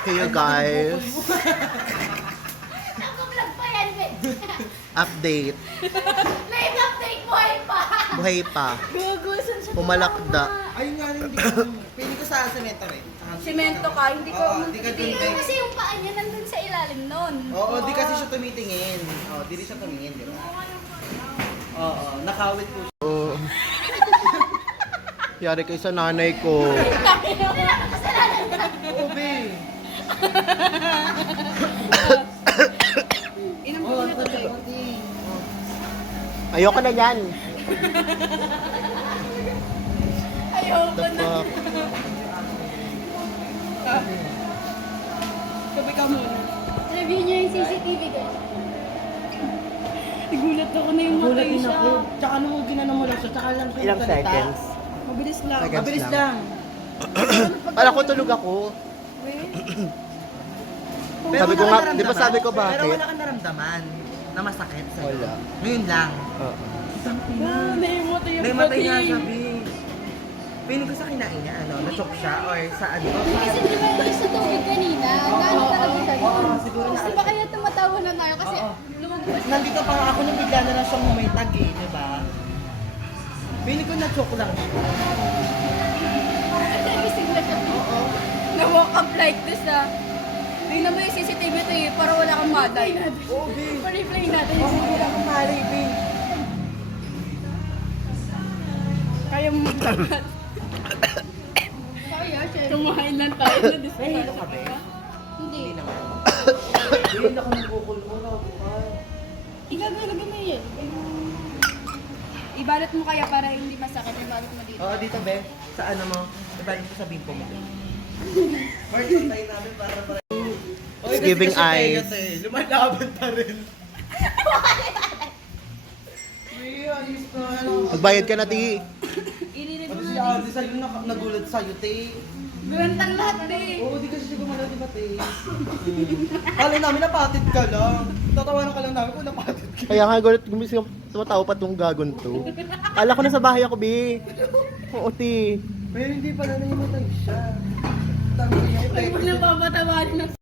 Hey you guys, Nakablog pa yan, update. May update buhay pa. Buhay pa. Gugusan siya. Pumalakda. Ayun nga rin, hindi ko. Pili ko sa semento rin. Semento ka, hindi ko... Oo, di ka Hindi tumingin. kasi yung paa niya nandun sa ilalim nun. Oo, di kasi siya tumitingin. Oo, di rin siya tumingin, di ba? Oo, nakawit po siya. Oh. Yari kay sa nanay ko. Oo, be. Inom ko na siya. Ayoko na yan. Ayoko na. fuck? Sabi ka muna. Review niyo yung CCTV guys. Nagulat ako na yung Gulat matay din siya. ako. Tsaka nung ginano mo lang siya, tsaka lang siya Ilang nagsalita. seconds? Mabilis lang. Seconds Mabilis lang. lang. Kala ko tulog ako. Pero Sabi ko wala nga, di ba naramdaman. sabi ko Pero bakit? wala kang naramdaman na masakit sa'yo. Wala. Ngayon lang. Oo. Ah, naimatay yung Naimatay pati. nga siya, be. Piling ko sa kinain niya, ano, na-choke siya or sa ano. Kasi di ba yung sa tubig kanina, gaano talaga siya Oo, yun. siguro na- Tapos di ba kaya tumatawa na tayo kasi Oo. lumabas Nandito pa nga ako nung bigla na lang siyang humaytag eh, di ba? Piling ko na-choke lang siya. Na. Na-walk up like this ah. Tingnan mo yung CCTV to eh, para wala kang maday. Oo, be. Pa-replay natin. Oo, wala kang malay, be. Kaya mo magdagat. Kaya siya. Kumain lang tayo na discuss. ka, be? Hindi. Hindi naman. Hindi ako nabukol mo na, buhay. Igagalaga mo yan. Ibalot mo kaya para hindi masakit. Ibalot mo dito. Oo, dito, be. Sa ano mo? Ibalik ko sa bimpo mo. Kasi Giving eyes. Lumalaban pa rin. Na. Magbayad ka na, ti. Ilirid Pati mo si na. Ate sa'yo nak- nagulat sa'yo, te. Gulantang lahat eh. Oo, di kasi siya gumalaw, di ba, te? Kala namin napatid ka lang. Tatawanan ka lang namin kung napatid ka. Kaya nga gulat gumising tumatawa pa tong gagon to. Kala ko nasa bahay ako, bi. Oo, ti. Pero hindi pala nahimatay siya. Tangin niya, Huwag mo nang papatawarin